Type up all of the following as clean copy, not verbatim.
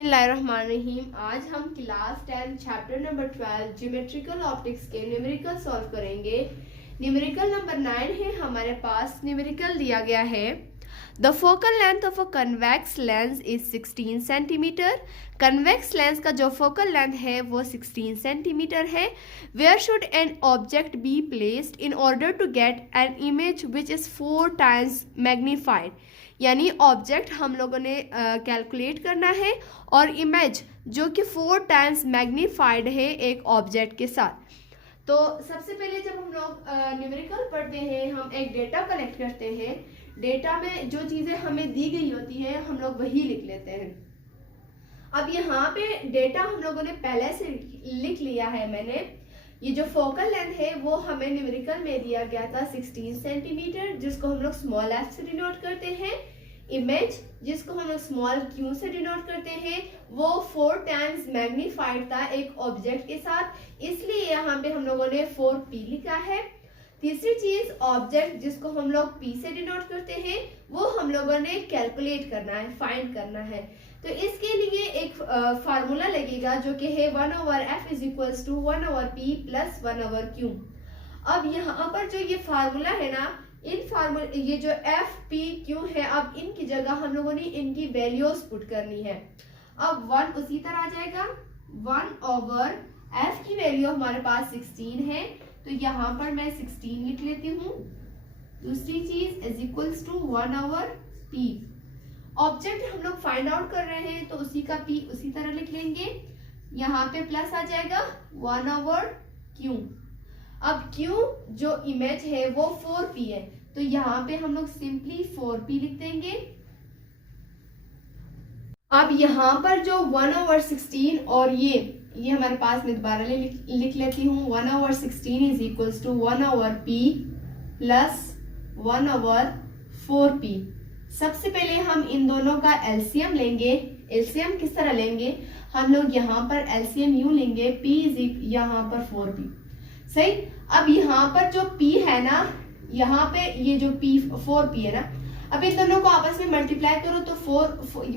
बिस्मिल्लाहिर्रहमानिर्रहीम। आज हम class 10 chapter number 12 geometrical optics के न्यूमेरिकल सॉल्व करेंगे। न्यूमेरिकल नंबर 9 है हमारे पास। न्यूमेरिकल दिया गया है the focal length of a convex lens is 16 centimetre. Convex lens का जो फोकल लेंथ है वो 16 सेंटीमीटर है। Where should an object be placed in order to get an image which is 4 times magnified. यानी object हम लोगों ने calculate करना है और इमेज जो कि 4 टाइम्स मैग्नीफाइड है एक ऑब्जेक्ट के साथ। तो सबसे पहले जब हम लोग न्यूमेरिकल पढ़ते हैं हम एक डेटा कलेक्ट करते हैं। डेटा में जो चीज़ें हमें दी गई होती है हम लोग वही लिख लेते हैं। अब यहाँ पे डेटा हम लोगों ने पहले से लिख लिया है। मैंने ये जो फोकल लेंथ है वो हमें न्यूमेरिकल में दिया गया था 16 सेंटीमीटर, जिसको हम लोग स्मॉल एफ से डिनोट करते हैं। इमेज जिसको हम लोग स्मॉल क्यू से डिनोट करते हैं वो 4 टाइम्स मैग्नीफाइड था एक ऑब्जेक्ट के साथ, इसलिए यहाँ पे हम लोगों ने 4p लिखा है। तीसरी चीज ऑब्जेक्ट जिसको हम लोग p से डिनोट करते हैं वो हम लोगों ने कैलकुलेट करना है, फाइंड करना है। तो इसके लिए एक फार्मूला लगेगा जो कि है 1/f is equals to 1/p plus 1/q। अब यहाँ पर जो ये फार्मूला है ना, इन फार्मूला ये जो एफ पी क्यू है, अब इनकी जगह हम लोगों ने इनकी वैल्यूज पुट करनी है। अब 1 उसी तरह आ जाएगा। 1/f की वैल्यू हमारे पास 16 है तो यहाँ पर मैं 16 लिख लेती हूँ। दूसरी चीज is equals to 1/p। Object हम लोग फाइंड आउट कर रहे हैं तो उसी का p उसी तरह लिख लेंगे। यहाँ पे प्लस आ जाएगा 1/q। अब q जो इमेज है वो 4p है तो यहाँ पे हम लोग सिंपली 4p लिख देंगे। अब यहाँ पर जो 1/16 और ये हमारे पास मैं दोबारा लिख लेती हूँ। 1/16 is equals to 1/p plus 1/4p। सबसे पहले हम इन दोनों का एलसीएम लेंगे। एलसीएम किस तरह लेंगे, हम लोग यहाँ पर एलसीएम यूं लेंगे, p इज यहाँ पर 4p। सही। अब यहाँ पर जो p है ना, यहाँ पे ये जो p 4p है ना, अब इन दोनों को आपस में मल्टीप्लाई करो तो 4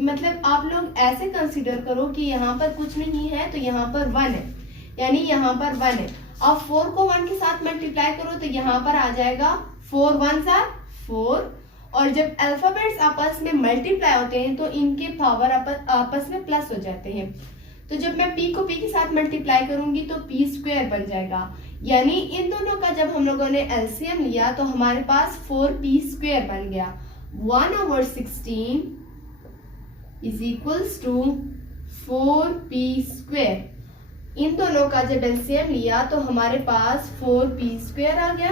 मतलब आप लोग ऐसे कंसीडर करो कि यहाँ पर कुछ नहीं है तो यहाँ पर 1 है, यानी यहाँ पर 1 है। अब 4 को 1 के साथ मल्टीप्लाई करो तो यहाँ पर आ जाएगा 4 1s are 4। और जब अल्फाबेट्स आपस में मल्टीप्लाई होते हैं तो इनके पावर आपस में प्लस हो जाते हैं। तो जब मैं p को p के साथ मल्टीप्लाई करूंगी तो p स्क्वायर बन जाएगा। यानी इन दोनों का जब हम लोगों ने एलसीएम लिया तो हमारे पास 4p स्क्वायर बन गया। 1/16 is equals to 4p square. इन दोनों का जब एलसीएम लिया तो हमारे पास 4p स्क्वायर आ गया।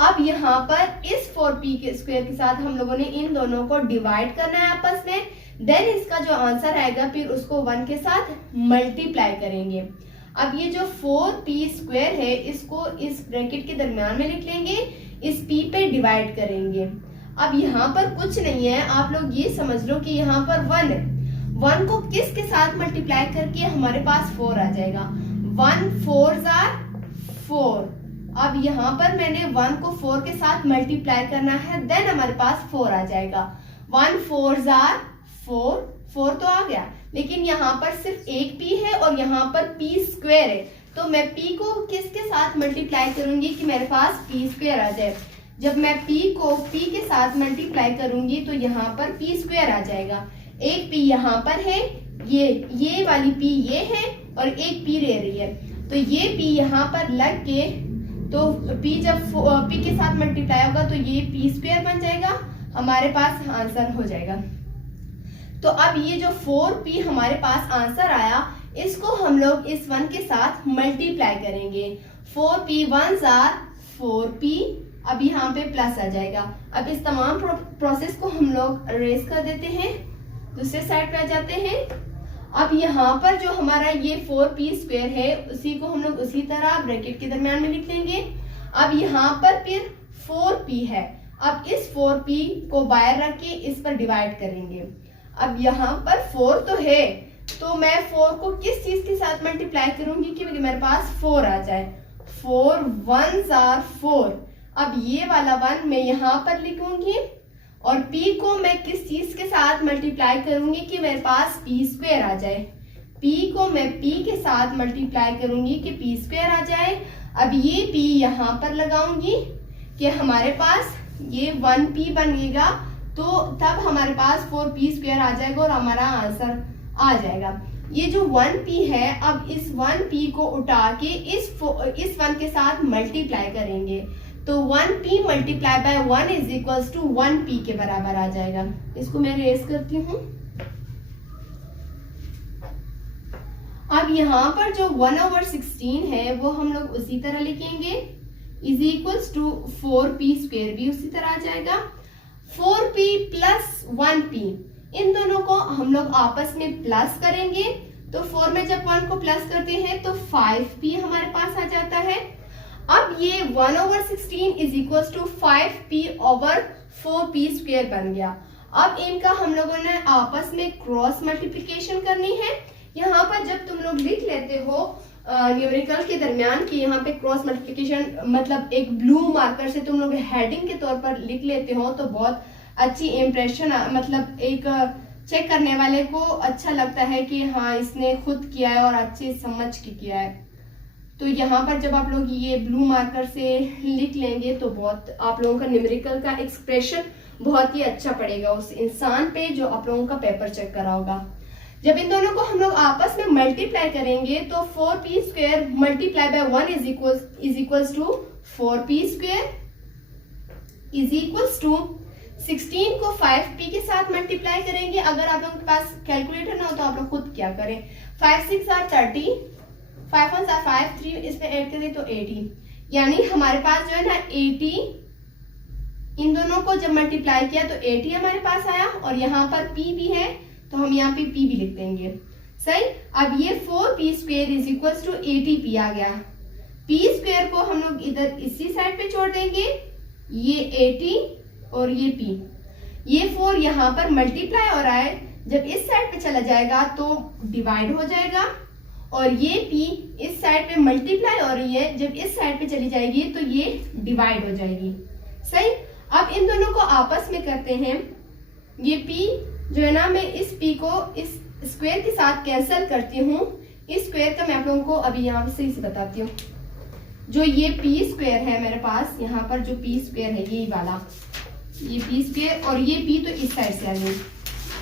अब यहाँ पर इस 4p के स्क्वायर के साथ हम लोगों ने इन दोनों को डिवाइड करना है आपस में। देन इसका जो आंसर आएगा फिर उसको 1 के साथ मल्टीप्लाई करेंगे। अब ये जो 4p स्क्वायर है इसको इस ब्रैकेट के दरमियान में लिख लेंगे, इस p पे डिवाइड करेंगे। अब यहाँ पर कुछ नहीं है, आप लोग ये समझ लो कि यहाँ पर 1 है। 1 को किस के साथ मल्टीप्लाई करके हमारे पास 4 आ जाएगा। 1 4s are 4। अब यहाँ पर मैंने 1 को 4 के साथ मल्टीप्लाई करना है, देन हमारे पास 4 आ जाएगा। 1 4s are 4, 4 तो आ गया, लेकिन यहाँ पर सिर्फ एक p है और यहाँ पर p स्क्वायर है तो मैं p को किसके साथ मल्टीप्लाई करूंगी कि मेरे पास p स्क्वायर आ जाए। जब मैं p को p के साथ मल्टीप्लाई करूंगी तो यहाँ पर p स्क्वायर आ जाएगा। एक p यहाँ पर है, ये वाली p ये है और एक p रह रही है तो ये p यहाँ पर लग के तो p जब p के साथ मल्टीप्लाई होगा तो ये p स्क्वायर बन जाएगा, हमारे पास आंसर हो जाएगा। तो अब ये जो 4p हमारे पास आंसर आया इसको हम लोग इस 1 के साथ मल्टीप्लाई करेंगे। 4p 1s are 4p। अब यहाँ पे प्लस आ जाएगा। अब इस तमाम प्रोसेस को हम लोग रेस कर देते हैं, दूसरे साइड पे आ जाते हैं। अब यहाँ पर जो हमारा ये 4p स्क्वायर है उसी को हम लोग उसी तरह ब्रैकेट के दरमियान में लिख लेंगे। अब यहाँ पर फिर 4p है, अब इस 4p को बाहर रख के इस पर डिवाइड करेंगे। अब यहाँ पर 4 तो है तो मैं 4 को किस चीज के साथ मल्टीप्लाई करूंगी कि मेरे पास 4 आ जाए। 4 1s are 4। अब ये वाला 1 मैं यहाँ पर लिखूंगी और p को मैं किस चीज के साथ मल्टीप्लाई करूंगी कि मेरे पास p स्क्वायर आ जाए। p को मैं p के साथ मल्टीप्लाई करूंगी कि p स्क्वायर आ जाए। अब ये p यहाँ पर लगाऊंगी कि हमारे पास ये 1p बनेगा, तो तब हमारे पास 4p स्क्वायर आ जाएगा और हमारा आंसर आ जाएगा। ये जो 1p है, अब इस 1p को उठा के इस 1 के साथ मल्टीप्लाई करेंगे, तो 1p multiply by 1 is equals to 1p के बराबर आ जाएगा। इसको मैं रेस करती हूँ। अब यहाँ पर जो 1/16 है वो हम लोग उसी तरह लिखेंगे, is equals to 4p square भी उसी तरह आ जाएगा। 4p प्लस 1p, इन दोनों को हम लोग आपस में प्लस करेंगे, तो 4 में जब 1 को प्लस करते हैं तो 5p हमारे पास आ जाता है। अब ये 1/16 is equal to 5p over 4p square बन गया। अब इनका हम लोगों ने आपस में क्रॉस मल्टीप्लिकेशन करनी है। यहाँ पर जब तुम लोग लिख लेते हो न्यूमेरिकल के दरमियान कि यहाँ पे क्रॉस मल्टीप्लिकेशन मतलब एक ब्लू मार्कर से तुम लोग हेडिंग के तौर पर लिख लेते हो, तो बहुत अच्छी इम्प्रेशन, मतलब एक चेक करने वाले को अच्छा लगता है कि हाँ इसने खुद किया है और अच्छे समझ के किया है। तो यहाँ पर जब आप लोग ये ब्लू मार्कर से लिख लेंगे तो बहुत आप लोगों का न्यूमेरिकल का एक्सप्रेशन बहुत ही अच्छा पड़ेगा उस इंसान पे जो आप लोगों का पेपर चेक करा होगा। जब इन दोनों को हम लोग आपस में मल्टीप्लाई करेंगे तो 4p square multiply by 1 is equals to 4p square is equals to 16 को 5p के साथ मल्टीप्लाई करेंगे। अगर आप लोगों के पास कैलकुलेटर ना हो तो आप लोग खुद क्या करें, 5 6 आर 30, 5 1 आर 5, 3 इसमें ऐड करें तो 80, यानी हमारे पास जो है ना 80, इन दोनों को जब मल्टीप्लाई किया तो 80 हमारे पास आया, और यहाँ पर p भी है तो हम यहाँ पे p भी लिख देंगे। सही। अब ये 4p square is equals to 80p आ गया। p स्क्वायर को हम लोग इधर इसी साइड पे छोड़ देंगे, ये 80 और ये p, ये 4 यहाँ पर मल्टीप्लाई हो रहा है, जब इस साइड पे चला जाएगा तो डिवाइड हो जाएगा, और ये p इस साइड पे मल्टीप्लाई हो रही है, जब इस साइड पे चली जाएगी तो ये डिवाइड हो जाएगी। सही। अब इन दोनों को आपस में करते हैं। ये p जो है ना, मैं इस p को इस स्क्वायर के साथ कैंसिल करती हूँ। इस स्क्वायर का मैं आप लोगों को अभी यहाँ पे सही से बताती हूँ। जो ये p स्क्वायर है मेरे पास, यहाँ पर जो p स्क्वायर है ये वाला, ये p स्क्वायर, और ये p तो इस साइड से आ गई।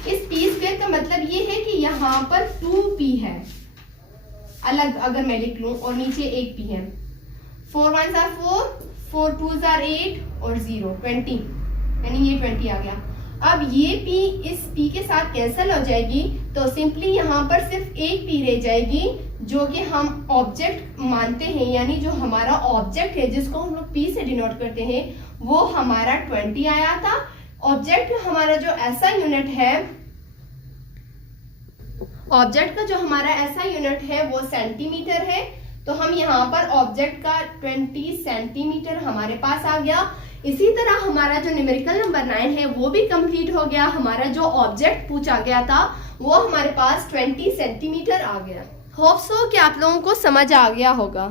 इस p स्क्वायर का मतलब ये है कि यहाँ पर 2p है अलग, अगर मैं लिख लूं, और नीचे एक p है। 4 1 आर 4, 4 2 आर 8 और 0 20, यानी ये 20 आ गया। अब ये p इस p के साथ कैंसिल हो जाएगी, तो सिंपली यहाँ पर सिर्फ एक p रह जाएगी, जो कि हम ऑब्जेक्ट मानते हैं, यानी जो हमारा ऑब्जेक्ट है जिसको हम लोग p से डिनोट करते हैं वो हमारा 20 आया था। ऑब्जेक्ट हमारा जो ऐसा यूनिट है, ऑब्जेक्ट का जो हमारा ऐसा यूनिट है वो सेंटीमीटर है, तो हम यहाँ पर ऑब्जेक्ट का 20 सेंटीमीटर हमारे पास आ गया। इसी तरह हमारा जो न्यूमेरिकल नंबर 9 है वो भी कंप्लीट हो गया। हमारा जो ऑब्जेक्ट पूछा गया था वो हमारे पास 20 सेंटीमीटर आ गया। होप सो कि आप लोगों को समझ आ गया होगा।